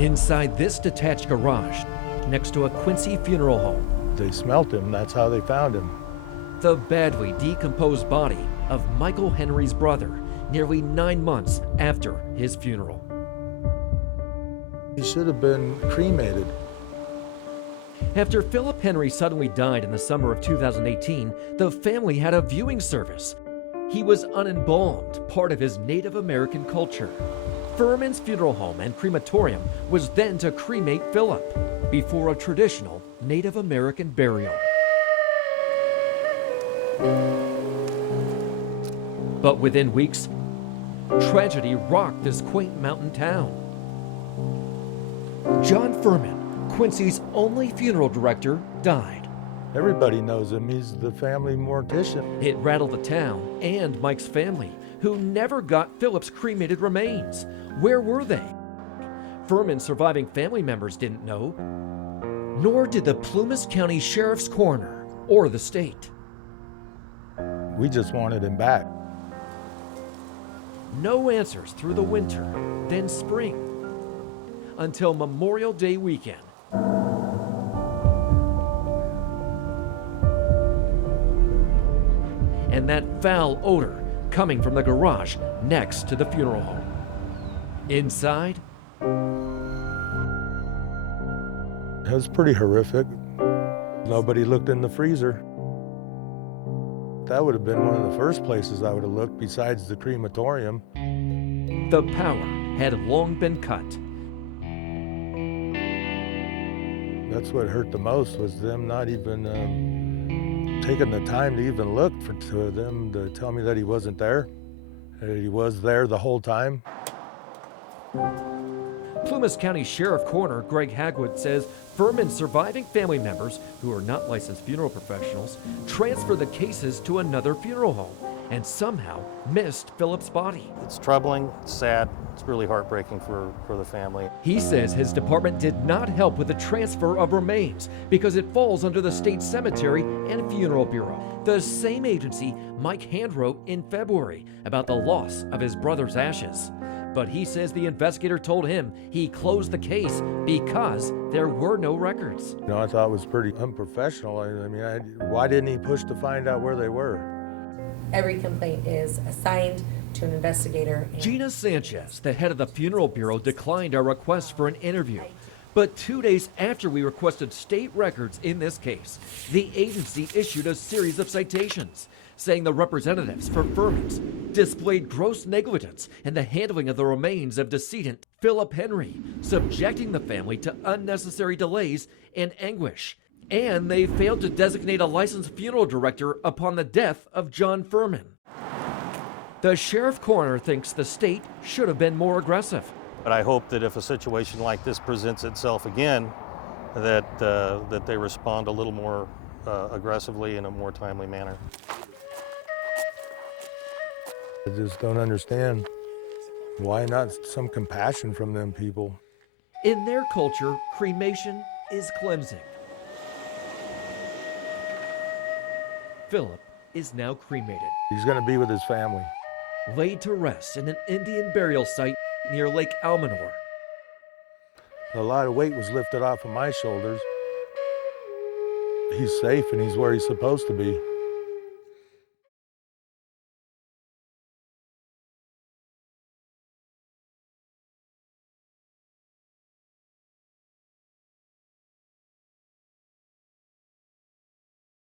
Inside this detached garage, next to a Quincy funeral home, They smelt him, that's how they found him. the badly decomposed body of Michael Henry's brother, nearly 9 months after his funeral. He should have been cremated. After Philip Henry suddenly died in the summer of 2018, the family had a viewing service. He was unembalmed, part of his Native American culture. Furman's funeral home and crematorium was then to cremate Philip before a traditional Native American burial. But within weeks, tragedy rocked this quaint mountain town. John Furman, Quincy's only funeral director, died. Everybody knows him, he's the family mortician. It rattled the town and Mike's family, who never got Philip's cremated remains. Where were they? Furman's surviving family members didn't know, nor did the Plumas County Sheriff's Coroner or the state. We just wanted him back. No answers through the winter, then spring, until Memorial Day weekend. And that foul odor coming from the garage next to the funeral home. Inside, It was pretty horrific. Nobody looked in the freezer. That would have been one of the first places I would have looked besides the crematorium. the power had long been cut. That's what hurt the most, was them not even taking the time to even look to them to tell me that he wasn't there, that he was there the whole time. Plumas County Sheriff Coroner Greg Hagwood says Furman's surviving family members, who are not licensed funeral professionals, transferred the cases to another funeral home and somehow missed Philip's body. It's troubling, it's sad, it's really heartbreaking for the family. He says his department did not help with the transfer of remains because it falls under the State Cemetery and Funeral Bureau, the same agency Mike handwrote in February about the loss of his brother's ashes. But he says the investigator told him he closed the case because there were no records. You know, I thought it was pretty unprofessional. Why didn't he push to find out where they were? Every complaint is assigned to an investigator. Gina Sanchez, the head of the Funeral Bureau, declined our request for an interview. But 2 days after we requested state records in this case, the agency issued a series of citations, saying the representatives for Furman's displayed gross negligence in the handling of the remains of decedent Philip Henry, subjecting the family to unnecessary delays and anguish. And they failed to designate a licensed funeral director upon the death of John Furman. The sheriff coroner thinks the state should have been more aggressive. But I hope that if a situation like this presents itself again, that they respond a little more aggressively in a more timely manner. I just don't understand. Why not some compassion from them people? In their culture, cremation is cleansing. Philip is now cremated, He's gonna be with his family. laid to rest in an Indian burial site near Lake Almanor. A lot of weight was lifted off of my shoulders. He's safe and he's where he's supposed to be.